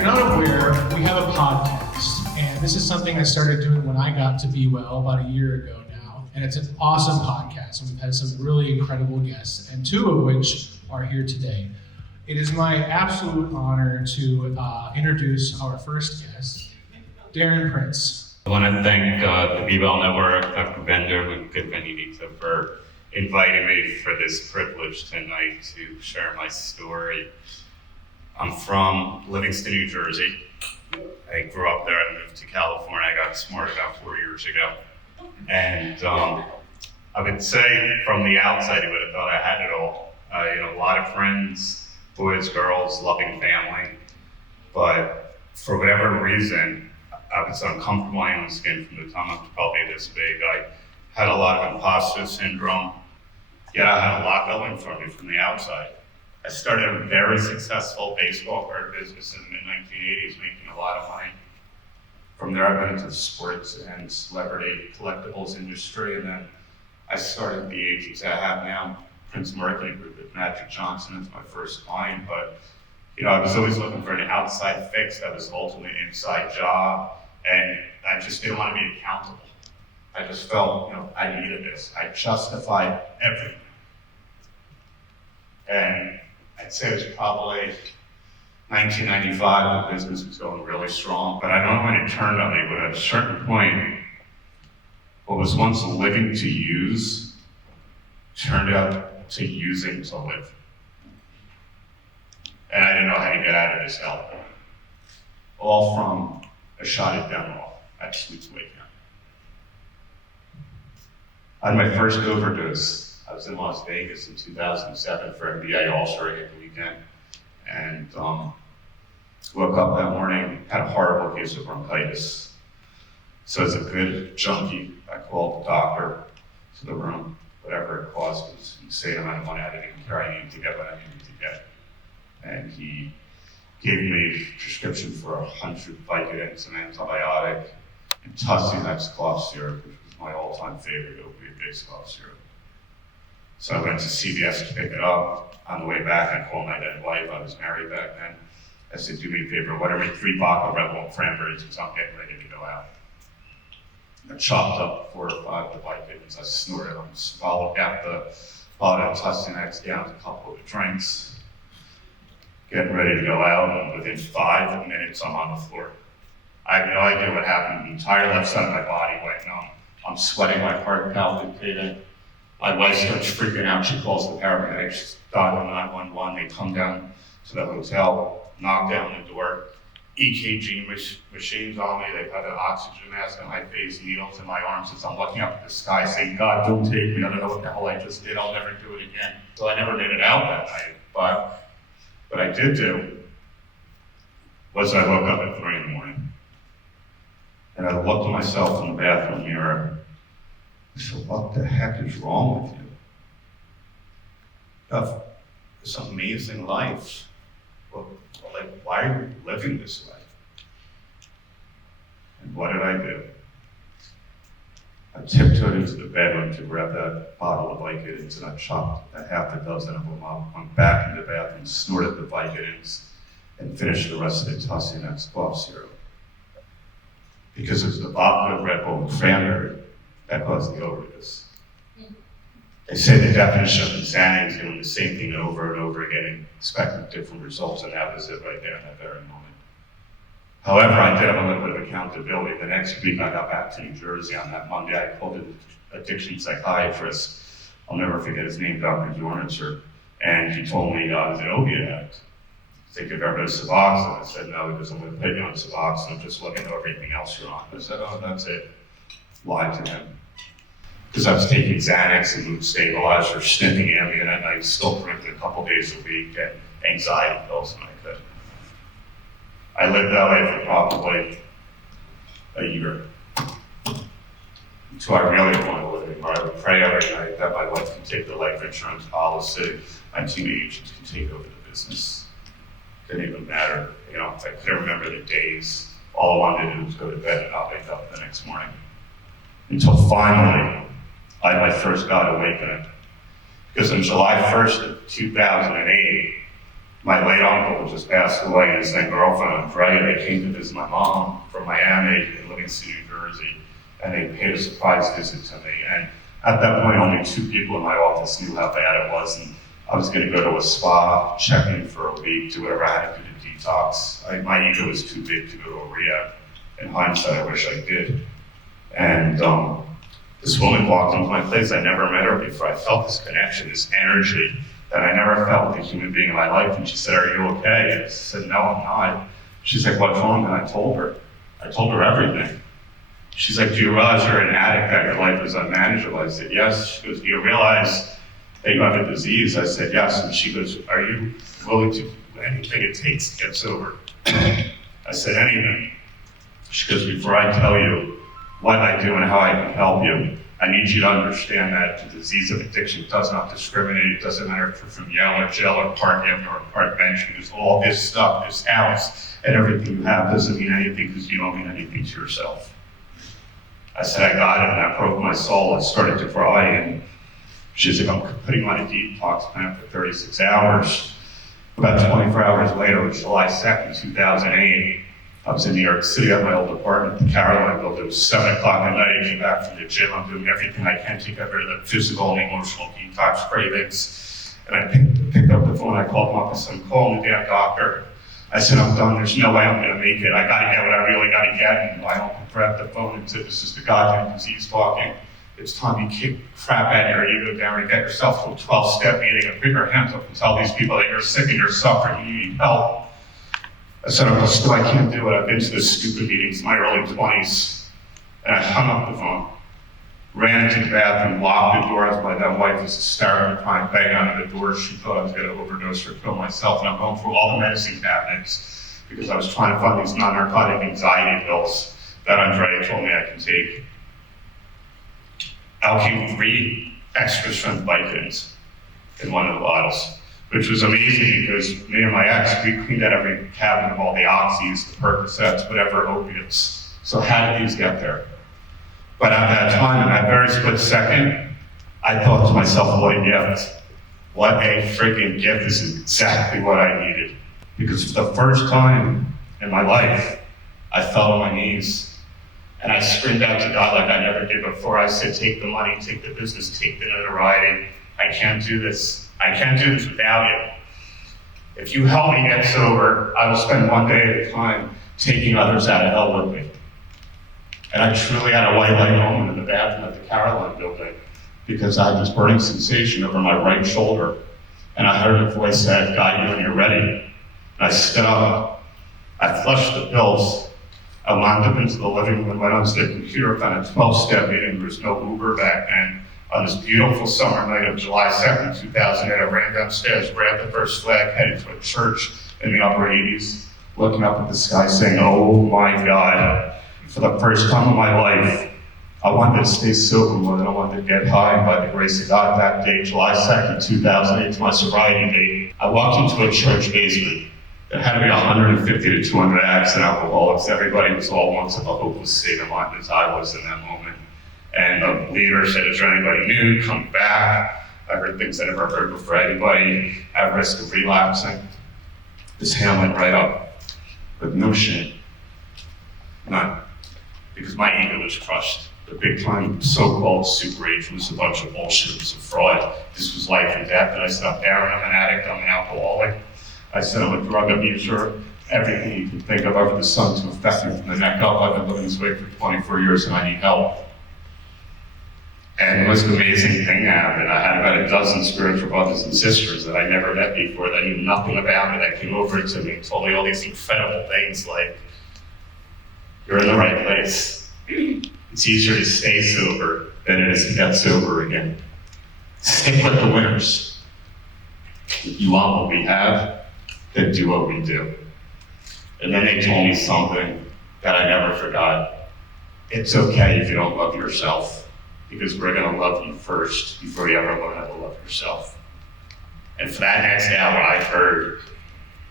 you're not aware, we have a podcast, and this is something I started doing when I got to BeWell about a year ago now, and it's an awesome podcast, and we've had some really incredible guests, and two of which are here today. It is my absolute honor to introduce our first guest, Darren Prince. I want to thank the BeWell Network, Dr. Bender, and Yenitza for inviting me for this privilege tonight to share my story. I'm from Livingston, New Jersey. I grew up there. I moved to California. I got smart about 4 years ago. And I would say from the outside, you would have thought I had it all. A lot of friends, boys, girls, loving family. But for whatever reason, I was uncomfortable in my own skin from the time I was probably this big. I had a lot of imposter syndrome. Yet I had a lot going for me from the outside. I started a very successful baseball card business in the mid-1980s, making a lot of money. From there, I went into the sports and celebrity collectibles industry, and then I started the agency I have now, Prince Marketing Group with Magic Johnson. It's my first client, but I was always looking for an outside fix that was the ultimate inside job, and I just didn't want to be accountable. I just felt, I needed this. I justified everything. And I'd say it was probably 1995, the business was going really strong, but I don't know when it turned on me, but at a certain point, what was once living to use turned out to using to live. And I didn't know how to get out of this hell. All from a shot at Demerol at Sweets Way County. I had my first overdose. I was in Las Vegas in 2007 for NBA All-Star Game weekend, and woke up that morning, had a horrible case of bronchitis. So as a good junkie, I called the doctor to the room, whatever it cost, was an insane amount of money. I didn't even care. I needed to get what I needed to get. And he gave me a prescription for 100 Vicodins, an antibiotic, and Tussinex cough syrup, which was my all-time favorite opiate-based cough syrup. So I went to CVS to pick it up. On the way back, I called my then wife. I was married back then. I said, do me a favor, order me 3 vodka Red Bull cranberries because I'm getting ready to go out. I chopped up 4 or 5 of the Vicodins. I snorted them, swallowed out the bottle of Tussinex, down a couple of drinks. Getting ready to go out, and within 5 minutes, I'm on the floor. I have no idea what happened. The entire left side of my body went numb. I'm sweating, my heart palpitating. My wife starts freaking out. She calls the paramedics, dial 911. They come down to the hotel, knock down the door, EKG machines on me. They've had an oxygen mask on my face, needles in my arms as I'm looking up at the sky saying, God, don't take me. I don't know what the hell I just did. I'll never do it again. So I never made it out that night. But what I did do was I woke up at 3 in the morning and I looked at myself in the bathroom mirror. I said, what the heck is wrong with you? You have this amazing life. Why are you living this way? And what did I do? I tiptoed into the bedroom to grab that bottle of Vicodins, and I chopped a half a dozen of them up, went back in the bathroom, snorted the Vicodins, and finished the rest of the Tussinex cough syrup. Because it was the vodka, Red Bull, and cranberry that caused the overdose. They say the definition of insanity is doing the same thing over and over again and expecting different results, and that was it right there in that very moment. However, I did have a little bit of accountability. The next week I got back to New Jersey on that Monday. I called an addiction psychiatrist. I'll never forget his name, Dr. Dornitzer. And he told me I was an opiate addict. Think you've ever heard of Suboxone? I said, no, because I'm going to put you on Suboxone. Just let me know everything else you're on. I said, oh, that's it. Lied to him. Because I was taking Xanax and mood stabilizer, sniffing Ambien at night, still drinking a couple days a week, and anxiety pills when I could. I lived that way for probably a year. Until I really wanted to live where I would pray every night that my wife can take the life insurance policy, my team agents can take over the business. Didn't even matter. I couldn't remember the days. All I wanted to do was go to bed and I'll wake up the next morning. Until finally, I had my first God awakening. Because on July 1st of 2008, My late uncle just passed away, and his then girlfriend, Andrea, they came to visit my mom from Miami in Livingston, New Jersey, and they paid a surprise visit to me. And at that point, only 2 people in my office knew how bad it was, and I was going to go to a spa, check in for a week, do whatever I had to do to detox. My ego was too big to go to a rehab. In hindsight, I wish I did. And this woman walked into my place. I never met her before. I felt this connection, this energy that I never felt with a human being in my life. And she said, "Are you okay?" I said, "No, I'm not." She's like, "What's wrong?" And I told her everything. She's like, "Do you realize you're an addict, that your life is unmanageable?" I said, "Yes." She goes, "Do you realize that you have a disease?" I said, "Yes." And she goes, "Are you willing to do anything it takes to get sober?" I said, "Anything." She goes, "Before I tell you what I do and how I can help you, I need you to understand that the disease of addiction does not discriminate. It doesn't matter if you're from Yale or jail or Park Avenue or Park Bench, because all this stuff, this house, and everything you have doesn't mean anything because you don't mean anything to yourself." I said, "I got it," and that broke my soul. I started to cry, and she's like, "I'm putting on a detox plan for 36 hours. About 24 hours later, it was July 2nd, 2008. I was in New York City at my old apartment, the Caroline building. It was 7 o'clock at night. I came back from the gym. I'm doing everything I can to get rid of the physical and emotional detox cravings. And I picked up the phone. I called my office. I'm calling the damn doctor. I said, "I'm done. There's no way I'm going to make it. I got to get what I really got to get." And my uncle grabbed the phone and said, "This is the goddamn disease talking. It's time you kick crap out of your ego down and get yourself to a 12-step meeting and put your hands up and tell these people that you're sick and you're suffering and you need help." I said, "Uncle Stu, I can't do it. I've been to the stupid meetings in my early 20s. And I hung up the phone, ran into the bathroom, locked the door as my then wife was hysterically crying, banging on the door. She thought I was going to overdose or kill myself. And I'm going through all the medicine cabinets because I was trying to find these non-narcotic anxiety pills that Andrea told me I can take. Out came 3 extra strength Vicodins in one of the bottles, which was amazing because me and my ex, we cleaned out every cabinet of all the oxys, the Percocets, whatever opiates. So how did these get there? But at that time, in that very split second, I thought to myself, what a gift. What a freaking gift. This is exactly what I needed. Because for the first time in my life, I fell on my knees. And I screamed out to God like I never did before. I said, "Take the money, take the business, take the notoriety. I can't do this. I can't do this without you. If you help me get sober, I will spend one day at a time taking others out of hell with me." And I truly had a white light moment in the bathroom at the Caroline building because I had this burning sensation over my right shoulder. And I heard a voice say, "I've got you when you're ready." And I stood up. I flushed the pills. I wound up into the living room and went onto the computer, found a 12-step meeting. There was no Uber back then. On this beautiful summer night of July 2nd, 2008, I ran downstairs, grabbed the first flag, headed to a church in the upper 80s, looking up at the sky saying, "Oh my God." For the first time in my life, I wanted to stay sober more than I wanted to get high. And by the grace of God, that day, July 2nd, 2008, to my sobriety date, I walked into a church basement. There had to be 150 to 200 addicts and alcoholics. Everybody was all once of a hopeless state of mind as I was in that moment. And the leader said, "Is there anybody new? Come back." I heard things I never heard before. "Anybody at risk of relapsing?" This hand went right up with no shame. None. Because my ego was crushed. The big time so-called super age was a bunch of bullshit. It was a fraud. This was life and death. And I said, "I'm Darren, I'm an addict, I'm an alcoholic." I said, "I'm a drug abuser." Everything you can think of under the sun to affect me from the neck up. I've been living this way for 24 years and I need help. And the most amazing thing happened. I had about a dozen spiritual brothers and sisters that I never met before, that knew nothing about me, that came over to me and told me all these incredible things like, "You're in the right place. It's easier to stay sober than it is to get sober again. Stick with the winners. If you want what we have, then do what we do." And then they told me something that I never forgot. It's okay if you don't love yourself, because we're going to love you first before you ever learn how to love yourself. And for that next hour, I heard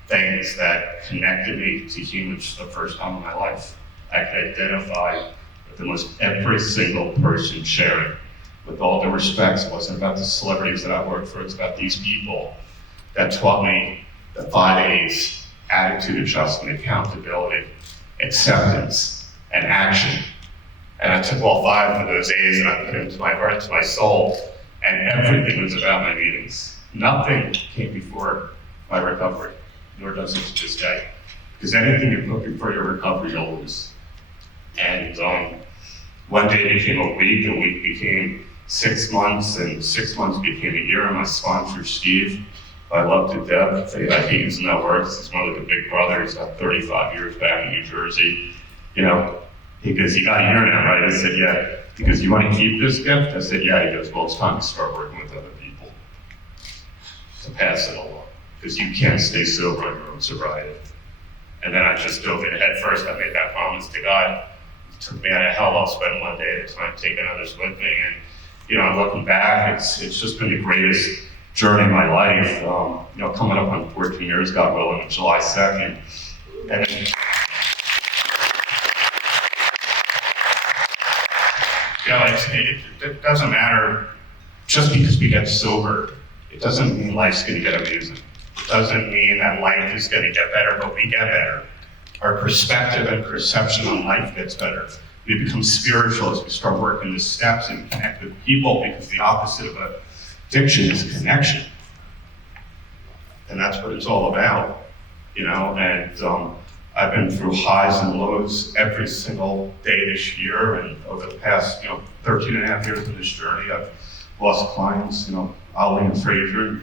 things that connected me to humans for the first time in my life. I could identify with almost every single person sharing. With all due respect, it wasn't about the celebrities that I worked for, it's about these people that taught me The 5 A's: attitude, adjustment, accountability, acceptance, and action. And I took all 5 of those A's and I put them into my heart, to my soul, and everything was about my meetings. Nothing came before my recovery, nor does it to this day. Because anything you put before your recovery, you'll lose. And one day became a week became 6 months, and 6 months became a year. And my sponsor, Steve, I love to death. I hate using that word because he's one of the big brothers. Got 35 years back in New Jersey. You know, he goes, "You got a year now, right?" I said, "Yeah." He goes, "You want to keep this gift?" I said, "Yeah." He goes, "Well, it's time to start working with other people to pass it along, because you can't stay sober on your own sobriety." And then I just dove in head first. I made that promise to God. It took me out of hell. I'll spend one day at a time taking others with me. And, you know, looking back, it's just been the greatest journey of my life. You know, coming up on 14 years, God willing, on July 2nd. And then, you know, it doesn't matter just because we get sober. It doesn't mean life's going to get amusing. It doesn't mean that life is going to get better, but we get better. Our perspective and perception on life gets better. We become spiritual as we start working the steps and connect with people, because the opposite of addiction is connection. And that's what it's all about, you know. And I've been through highs and lows every single day this year, and over the past, 13 and a half years in this journey, I've lost clients, Ali and Frazier,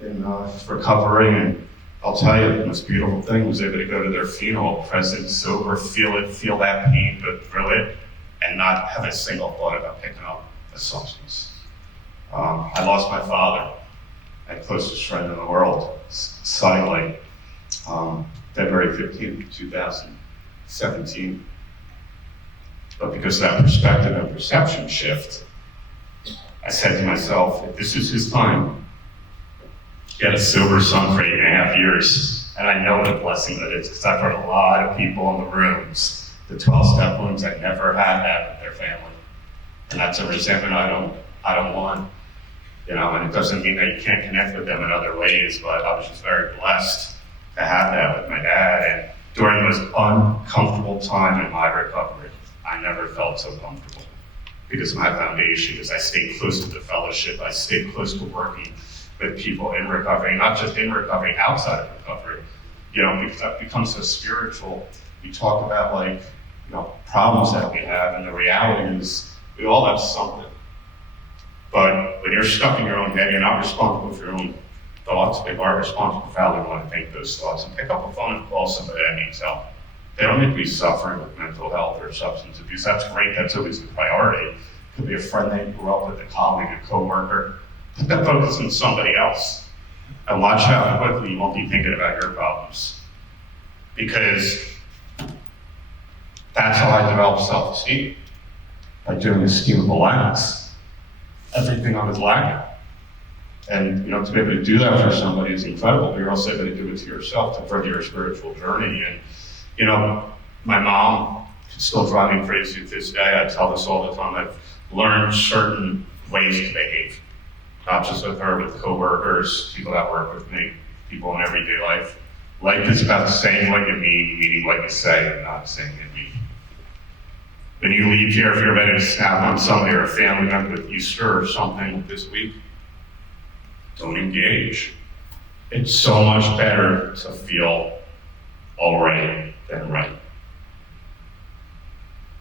in recovery. And I'll tell you, the most beautiful thing was able to go to their funeral, present, sober, feel that pain, go through it, and not have a single thought about picking up a substance. I lost my father, my closest friend in the world, suddenly, February 15th, 2017. But because of that perspective and perception shift, I said to myself, if this is his time, he had a sober son for 8.5 years, and I know what a blessing that is, because I've heard a lot of people in the rooms, the 12-step wounds, that never had that with their family. And that's a resentment I don't want. And it doesn't mean that you can't connect with them in other ways, but I was just very blessed to have that with my dad. And during the most uncomfortable time in my recovery, I never felt so comfortable, because my foundation is I stayed close to the fellowship, I stayed close to working with people in recovery, not just in recovery, outside of recovery, because I've become so spiritual. We talk about problems that we have, and the reality is we all have something. But when you're stuck in your own head, you're not responsible for your own thoughts. People are responsible for how they want to think those thoughts. And pick up a phone and call somebody that needs help. They don't need to be suffering with mental health or substance abuse. That's great. That's always the priority. It could be a friend that you grew up with, a colleague, a coworker. Put that focus on somebody else. And watch how quickly you won't be thinking about your problems. Because that's how I developed self-esteem. By doing esteemable acts. Everything I was lacking. And to be able to do that for somebody is incredible, but you're also able to do it to yourself, to further your spiritual journey. And my mom can still drive me crazy to this day. I tell this all the time. I've learned certain ways to behave, not just with her, with coworkers, people that work with me, people in everyday life. Life is about saying what you mean, meaning what you say, and not saying it mean. When you leave here, if you're ready to snap on somebody or a family member with Easter or something this week, don't engage. It's so much better to feel all right than right.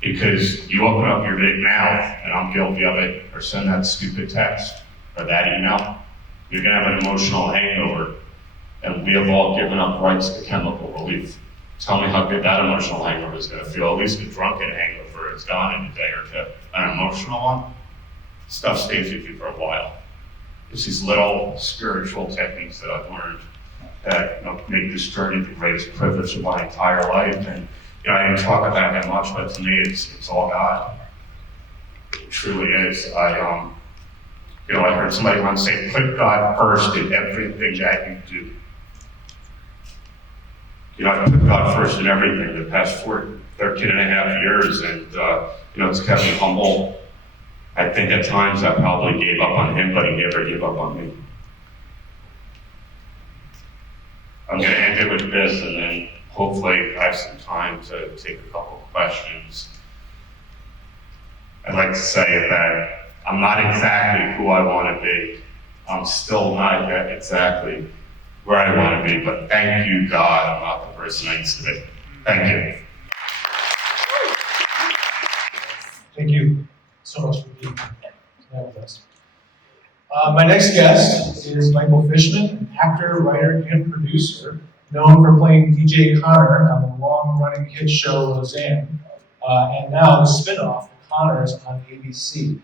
Because you open up your big mouth, and I'm guilty of it, or send that stupid text or that email, you're gonna have an emotional hangover, and we have all given up rights to chemical relief. Tell me how good that emotional hangover is gonna feel. At least a drunken hangover is gone in a day or two. An emotional one, stuff stays with you for a while. It's these little spiritual techniques that I've learned that make this journey the greatest privilege of my entire life. And I didn't talk about that much, but to me, it's all God. It truly is. I heard somebody once say, put God first in everything that you do. I put God first in everything the past 13 and a half years, and it's kept me humble. I think at times I probably gave up on him, but he never gave up on me. I'm going to end it with this, and then hopefully I have some time to take a couple of questions. I'd like to say that I'm not exactly who I want to be. I'm still not yet exactly where I want to be, but thank you, God, I'm not the person I used to be. Thank you. Thank you so much for being here with us. My next guest is Michael Fishman, an actor, writer, and producer, known for playing DJ Connor on the long-running hit show Roseanne, and now the spin-off, The Connors, on ABC.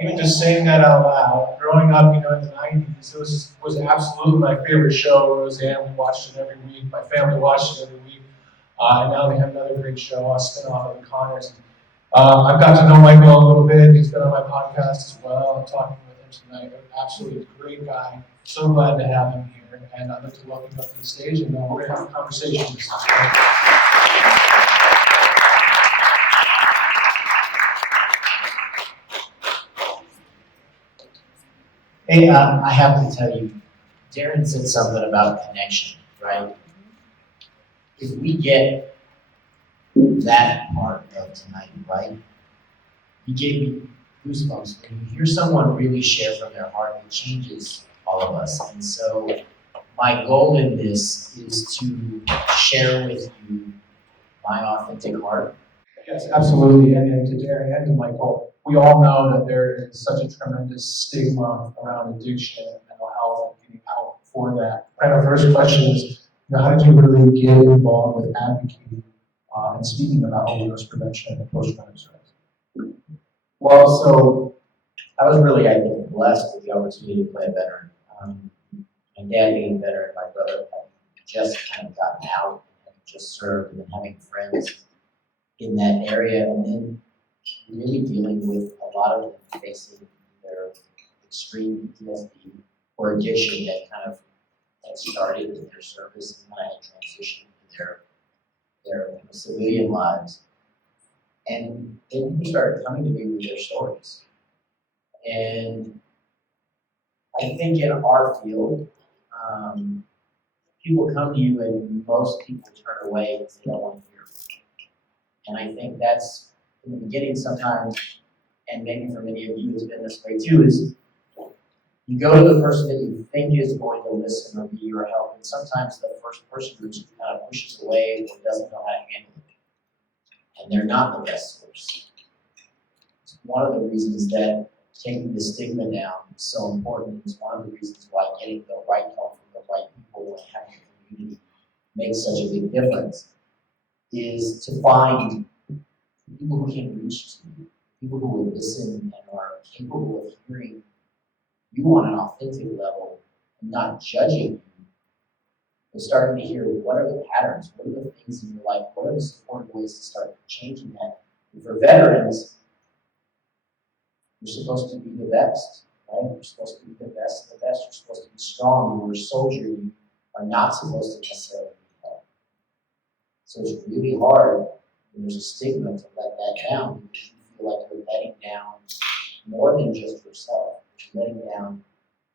Even just saying that out loud, growing up, in the 90s, it was absolutely my favorite show, Roseanne. We watched it every week. My family watched it every week. And now they have another great show, a spin-off of The Connors. I've got to know Michael a little bit. He's been on my podcast as well. I'm talking with him tonight. Absolutely great guy. So glad to have him here. And I'd like to welcome him up to the stage, and we're going to have a conversation. Hey, I have to tell you, Darren said something about connection, right? If we get that part of tonight, right? He gave me goosebumps. When you hear someone really share from their heart, it changes all of us. And so my goal in this is to share with you my authentic heart. Yes, absolutely. And to Darren and to Michael, we all know that there is such a tremendous stigma around addiction and mental health and getting out for that. And our first question is, how did you really get involved with advocating and speaking about overdose prevention and post-traumatic stress? Well, so I was really, I think, blessed with the opportunity to play a veteran. My dad being a veteran, my brother having just kind of gotten out and just served, and then having friends in that area, and then really dealing with a lot of them facing their extreme PTSD or addiction that kind of had started in their service and kind of had transitioned to their civilian lives. And then people started coming to me with their stories. And I think in our field, people come to you and most people turn away because they don't want to hear. And I think that's, in the beginning sometimes, and maybe for many of you it's been this way too, is you go to the person that you think is going to listen or be your help, and sometimes the first person who just kind of pushes away or doesn't know how to handle it. And they're not the best source. It's one of the reasons that taking the stigma down is so important. It's one of the reasons why getting the right help from the right people and having a community makes such a big difference, is to find people who can reach to you, people who will listen and are capable of hearing you on an authentic level, and not judging you, but starting to hear what are the patterns, what are the things in your life, what are the supportive ways to start changing that. And for veterans, you're supposed to be the best, right? You're supposed to be the best of the best. You're supposed to be strong. You're a soldier. You are not supposed to necessarily be helped. So it's really hard when there's a stigma to let that down, because you feel like you're letting down more than just yourself. You're letting down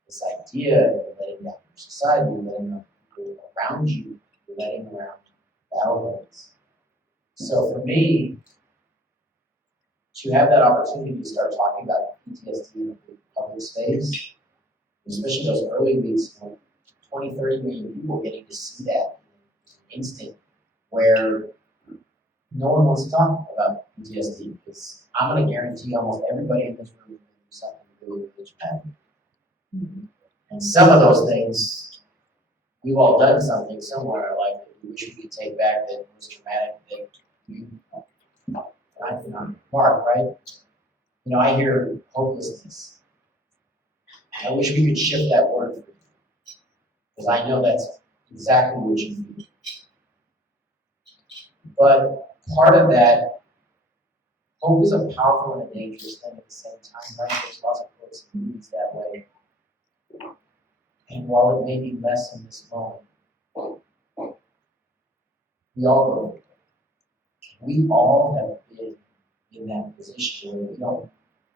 this idea, you're letting down your society, you're letting down people around you, you're letting around battlegrounds. So for me, to have that opportunity to start talking about PTSD in the public space, especially those early weeks, 20, 30 million people getting to see that in an instant where no one wants to talk about PTSD, because I'm going to guarantee almost everybody in this room is going to do something really, really traumatic. And some of those things, we've all done something similar, like we wish we could take back that was traumatic, that we, Mark, right? I hear hopelessness. I wish we could shift that word for you, because I know that's exactly what you need. But part of that, hope is a powerful and a dangerous thing at the same time, right? There's lots of books and movies that way. And while it may be less in this moment, we all go through it. We all have been in that position where we don't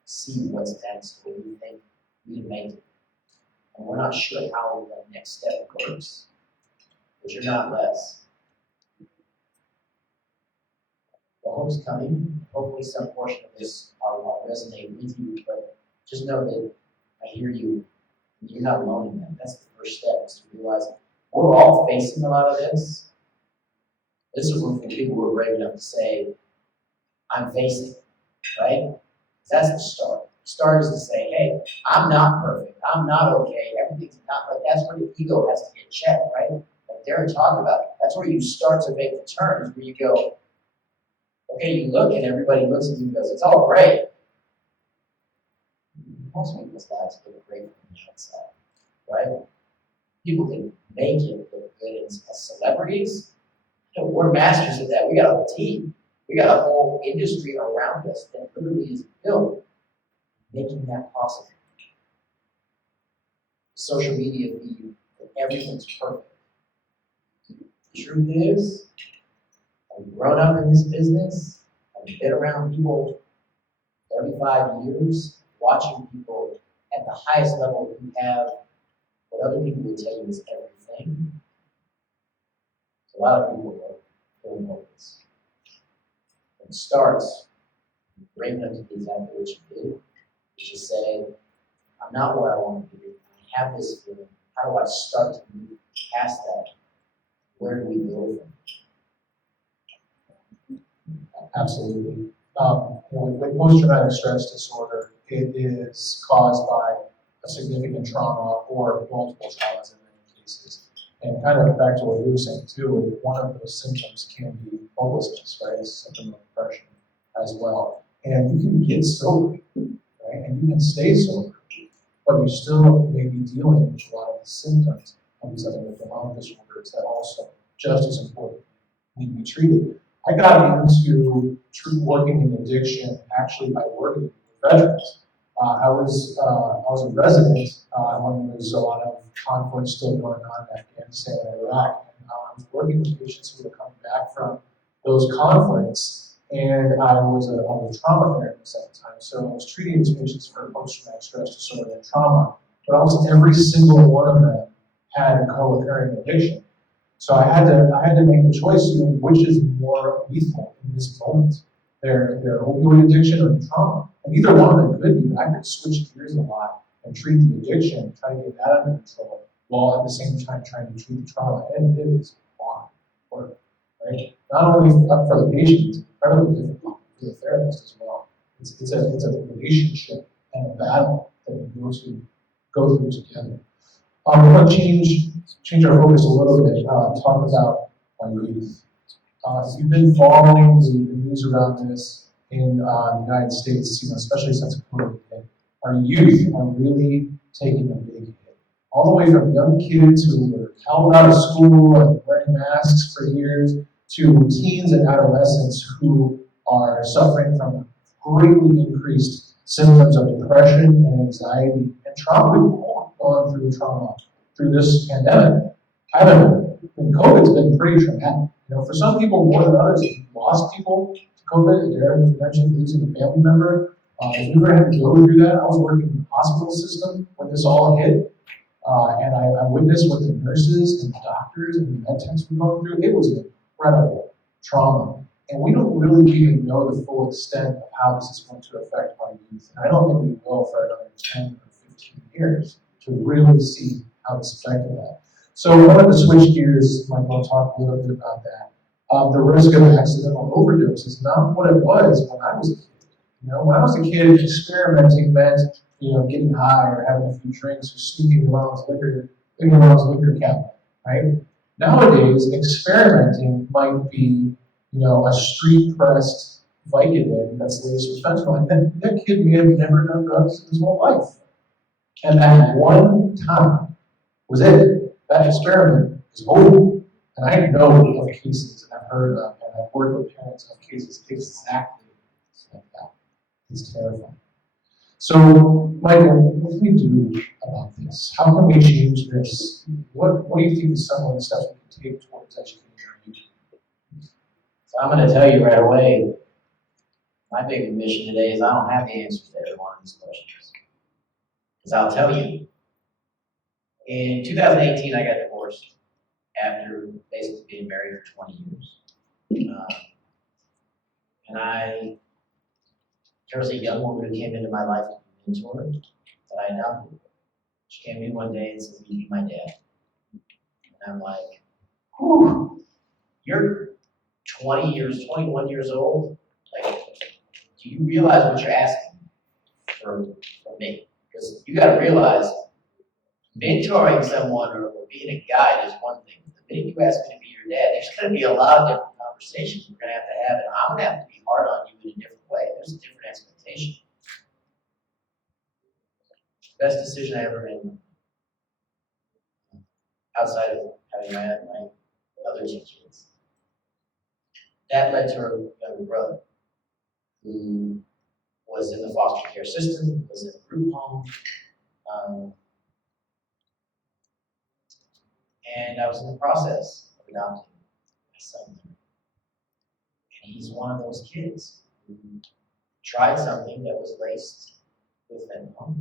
see what's next, where we think we can make it. And we're not sure how the next step goes. but you're not less. The home's coming. Hopefully some portion of this will resonate with you, but just know that I hear you. You're not alone in that. That's the first step, is to realize we're all facing a lot of this. This is a room for people who are brave enough to say, I'm facing it, right? That's the start. The start is to say, hey, I'm not perfect. I'm not okay. Everything's not, but that's where the ego has to get checked, right? Like Darren talked about, that's where you start to make the turn, is where you go, okay, you look and everybody looks at you and goes, it's all great. Most people's lives look great from the outside, right? People can make it look good as celebrities. You know, we're masters of that. We got a whole team. We got a whole industry around us that literally is built making that possible. Social media view that everything's perfect. The truth is, I've grown up in this business. I've been around people 35 years, watching people at the highest level who have what other people would tell you is everything. A lot of people are doing all this. It starts brave enough to be exactly what you did, which is say, I'm not where I want to be. I have this feeling. How do I start to move past that? Where do we go from? Absolutely. With post-traumatic stress disorder, it is caused by a significant trauma or multiple traumas in many cases. And kind of back to what you were saying too, one of those symptoms can be hopelessness, right? It's a symptom of depression as well. And you can get sober, right? And you can stay sober, but you still may be dealing with a lot of the symptoms of these other mental health disorders that also just as important need to be treated. I got into working in addiction actually by working with veterans. I was a resident when there was a lot of conflict still going on in Afghanistan and Iraq. And I was working with patients who were coming back from those conflicts, and I was a trauma therapist at the time. So I was treating these patients for post-traumatic stress disorder and trauma, but almost every single one of them had a co-occurring addiction. So I had to make the choice, which is more lethal in this moment, their opioid addiction or the trauma. And either one of them could be, but I could switch gears a lot and treat the addiction, try to get that under control, while at the same time trying to treat the trauma. And it is hard work, right? Not only for the patient, it's incredibly difficult for the therapist as well. It's a relationship and a battle that we go through together. We're going to change our focus a little bit, talk about our youth. If you've been following the news around this in the United States, especially since COVID hit, our youth are really taking a big hit. All the way from young kids who were held out of school and wearing masks for years, to teens and adolescents who are suffering from greatly increased symptoms of depression and anxiety and trauma. We've all gone through trauma through this pandemic. COVID's been pretty traumatic. For some people more than others, if you've lost people to COVID, Darren mentioned losing a family member. If we were having to go through that, I was working in the hospital system when this all hit, and I witnessed what the nurses and the doctors and the med techs were going through. It was an incredible trauma. And we don't really even know the full extent of how this is going to affect our youth. And I don't think we will for another 10 or 15 years to really see how this affected that. So I wanted to switch gears, Michael, and talk a little bit about that. The risk of accidental overdose is not what it was when I was a kid. When I was a kid, experimenting meant, getting high or having a few drinks or sneaking in mom's liquor cabinet, right? Nowadays, experimenting might be, a street-pressed Vicodin that's laced with fentanyl, and that kid may have never done drugs in his whole life. And at one time was it. That experiment is over. And I know of cases, and I've heard of, and I've worked with parents of cases exactly like that. It's terrifying. So, Michael, what can we do about this? How can we change this? What do you think is some of the steps we can take towards educating our youth? So I'm going to tell you right away, my big admission today is I don't have the answers to every one of these questions. Because I'll tell you, in 2018, I got divorced, after basically being married for 20 years. There was a young woman who came into my life to be a mentor that I adopted. She came to me one day and said, "Will you be my dad?" And I'm like, whew, you're 21 years old? Like, do you realize what you're asking from me? Because you gotta realize, mentoring someone or being a guide is one thing. The minute you ask me to be your dad, there's gonna be a lot of different conversations we're gonna have, and I'm gonna have to be hard on you in a different way. There's a different expectation. Best decision I ever made, outside of having my other two kids. That led to a younger brother who was in the foster care system, was in a group home, and I was in the process of adopting my son. And he's one of those kids who tried something that was laced with fentanyl,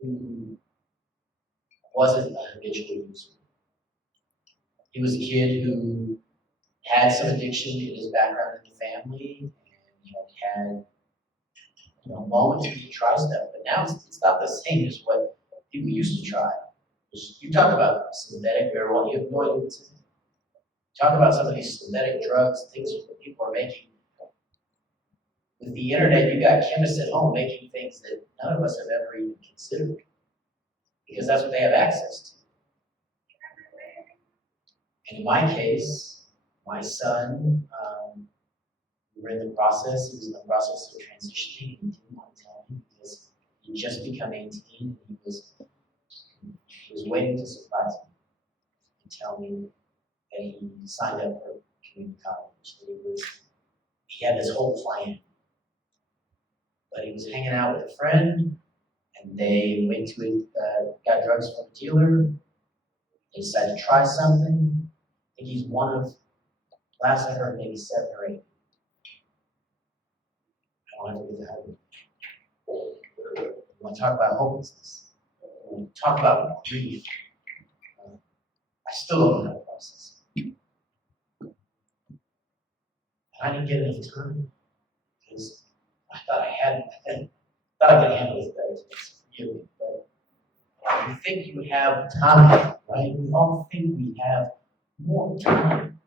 who wasn't a habitual user. He was a kid who had some addiction in his background in the family, and had moments where he tried stuff, but now it's not the same as what people used to try. You talk about synthetic marijuana, you have no idea what's in it. Talk about some of these synthetic drugs, things that people are making. With the internet, you got chemists at home making things that none of us have ever even considered, because that's what they have access to. And in my case, my son, we were in the process, he was in the process of transitioning, and he didn't want to tell me because he'd just become 18, and he was waiting to surprise me and tell me that he signed up for community college, that he had this whole plan. But he was hanging out with a friend, and they went to it, got drugs from a dealer. They decided to try something. I think he's one of, last I heard, maybe 7 or 8. I don't have to get that. We want to talk about hopelessness. We want to talk about grief. I still don't know how to process it. I didn't get enough time because I thought I could handle this better, so forgive me. But you think you have time, right? We all think we have more time.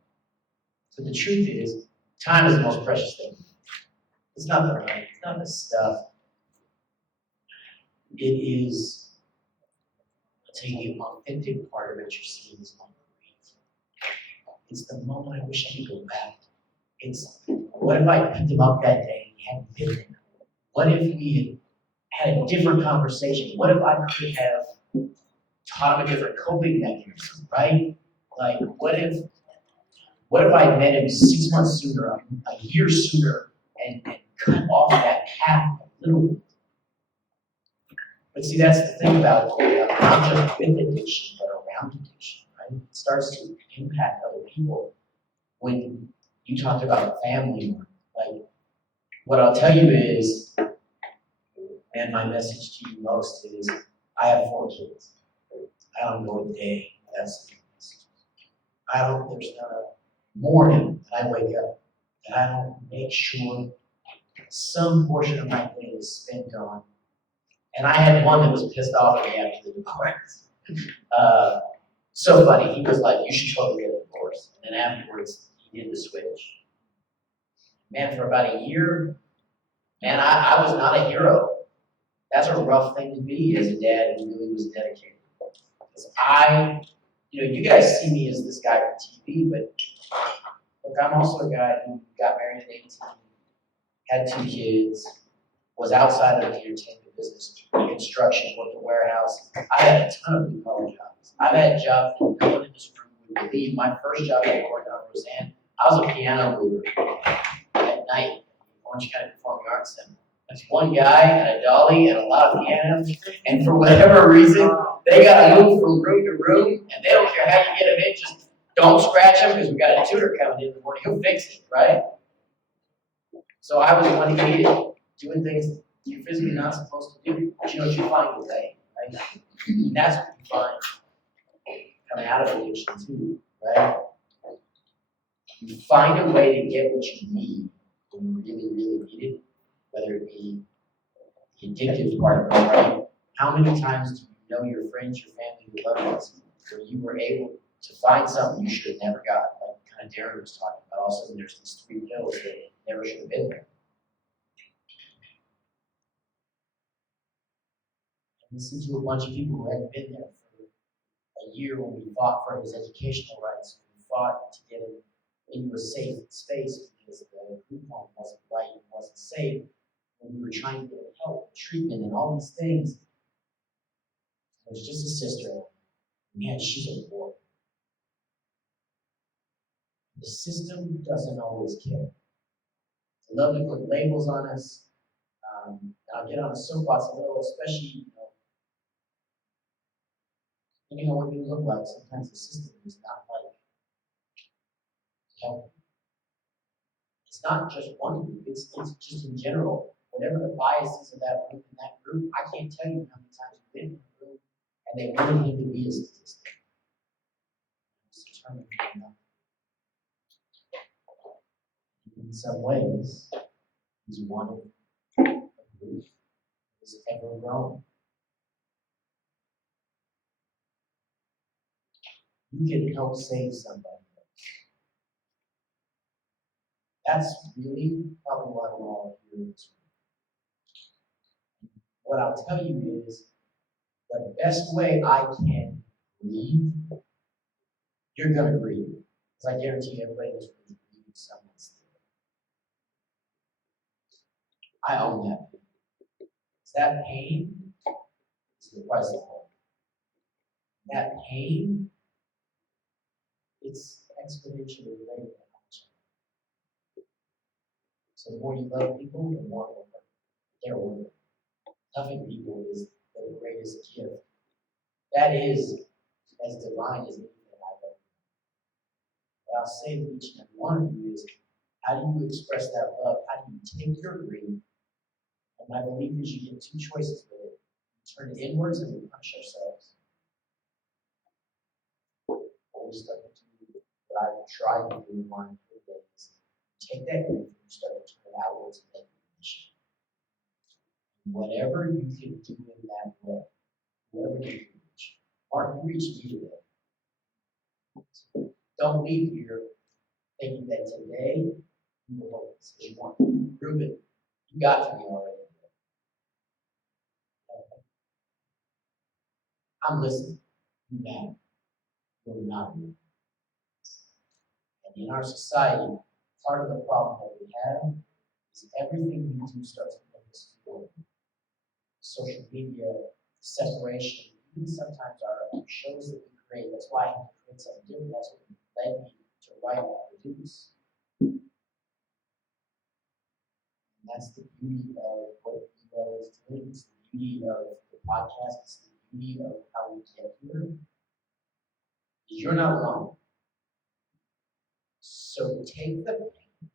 So the truth is, time is the most precious thing. It's not the money, it's not the stuff. It is, I'll tell you, the authentic part of it you're seeing is on grief. It's the moment I wish I could go back. It's, what if I picked him up that day and he hadn't been there? What if we had a different conversation? What if I could have taught him a different coping mechanism, right? Like, what if I met him 6 months sooner, a year sooner, and cut off that path a little bit? But see, that's the thing about not just with addiction, but around addiction, right? It starts to impact other people. When you talked about family, like, what I'll tell you is, and my message to you most is, I have 4 kids. I don't go a day without seeing this. There's not a morning that I wake up that I don't make sure some portion of my day is spent on. And I had one that was pissed off at me after the divorce. So funny, he was like, "You should totally get a divorce." And then afterwards, he did the switch. Man, for about a year, man, I was not a hero. That's a rough thing to be as a dad who really was dedicated. Because you guys see me as this guy from TV, but look, I'm also a guy who got married at 18, had 2 kids, was outside of the entertainment business, construction, worked a warehouse. I had a ton of blue collar jobs. I've had jobs that no one in this room would believe. My first job at Courthouse Roseanne, I was a piano mover at night at Orange County Performing Arts Center. That's one guy and a dolly and a lot of pianos, and for whatever reason, they got to move from room to room, and they don't care how you get them in, just don't scratch them because we got a tutor coming in the morning. He'll fix it, right? So I was one idiot doing things you're physically not supposed to do, but you know what you find today, right? And that's what you find coming out of addiction too, right? You find a way to get what you need when you really, really need it, whether it be the addictive part of it, right? How many times do you know your friends, your family, your loved ones, where you were able to find something you should have never got, like kind of Darren was talking about. All of a sudden there's these 3 pills that never should have been there. And listen to a bunch of people who hadn't been there for a year when we fought for his educational rights, when we fought to get him into a safe space because the group home wasn't right and wasn't safe, when we were trying to get him help, treatment, and all these things. It was just a sister. Man, she's a boy. The system doesn't always care. They love to put labels on us. And I'll get on a soapbox a little, especially, depending on what you look like, sometimes the system is not like help. It's not just one group, it's just in general. Whatever the biases of that group and that group, I can't tell you how many times we've been in a group and they wanted him to be a statistic. It's determined to be nothing. In some ways, he's one of a group that is ever growing. You can help save somebody else. That's really probably why we're all here in this room. What I'll tell you is the best way I can grieve, you're going to grieve. Because I guarantee you, everybody in this room is grieving someone's there. I own that pain. That pain is the price of hope. That pain, it's exponentially greater than how much. So the more you love people, the more they're worth it. Loving people is the greatest gift. That is as divine as anything I've ever known. What I'll say to each and every one of you is, how do you express that love? How do you take your grief? And my belief is you get 2 choices with it. We turn it inwards and we punish ourselves. Or we start to do what I've tried to do in my days. Take that grief and you start to turn it outwards and make it a mission. Whatever you can do in that way, whoever you can reach. Martin reached you today. Don't leave here thinking that today you will hold this as you want. Prove it. You got to be already. I'm listening. You matter. You're not. And in our society, part of the problem that we have is everything we do starts to make us feel social media, separation, even sometimes our shows that we create. That's why I have to create something different. That's what led me to write and produce. And that's the beauty of what BeWell is doing. It's the beauty of the podcast. It's the beauty of how we get here. You're not alone. So take the pain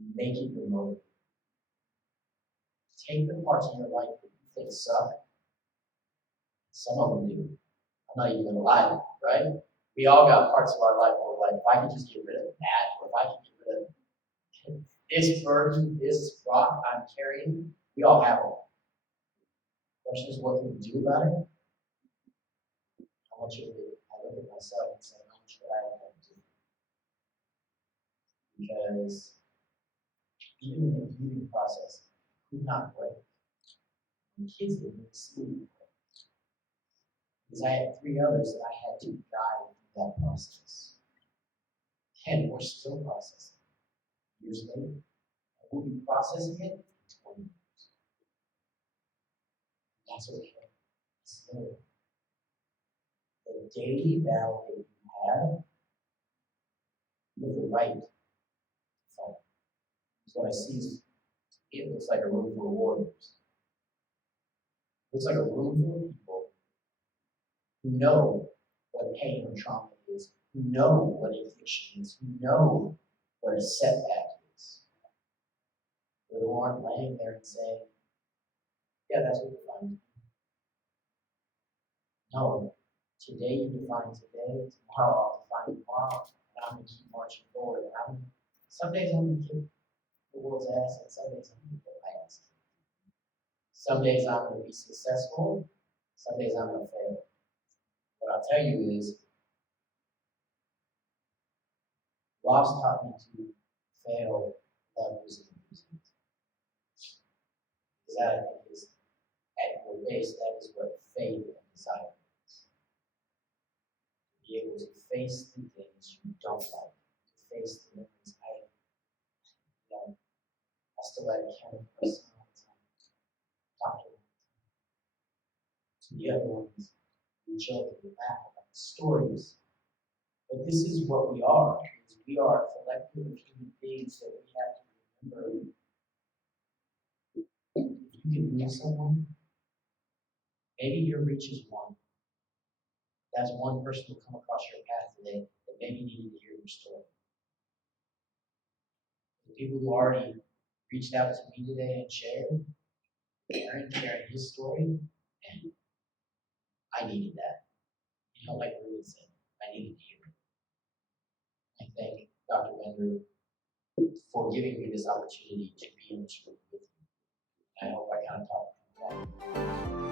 and make it your motive. Take the parts of your life that you think suck. Some of them do. I'm not even gonna lie, right? We all got parts of our life where we're like, if I could just get rid of that, or if I could get rid of this burden, this rock I'm carrying, we all have it. The question is, what can we do about it? How much of it? I look at myself and say, how much would I have to do? Because even in the healing process, could not break. The kids didn't even see me break. Because I had 3 others that I had to guide through that process. And we're still processing. Years later, and we'll be processing it in 20 years. That's okay. It's little. The daily battle that you have with the right to fight. So what I see is, it looks like a room full of warriors. It looks like a room full of people who know what pain and trauma is, who know what addiction is, who know what a setback is. But who aren't laying there and saying, yeah, that's what we're finding. No, Today you define today, tomorrow I'll define tomorrow, and I'm gonna keep marching forward. And some days I'm gonna kick the world's ass, and some days I'm gonna kick my ass. Some days I'm gonna be successful, some days I'm gonna fail. What I'll tell you is, Rob's taught me to fail without losing the reason. Because that, I think, is at your base, that is what faith and desire is. To be able to face the things you don't like, to face the things I still had a camera person all the time, talking to the other ones, we joke and laugh about the stories. But this is what we are. We are a collective of human beings that we have to remember. If you can meet someone, maybe your reach is one. That's one person who will come across your path today that maybe needed to hear your story. The people who already reached out to me today and shared, sharing his story, and I needed that. You know, like Ruben said, I needed to hear it. I thank Dr. Bender for giving me this opportunity to be in this room with you. I hope I kind of talked about it.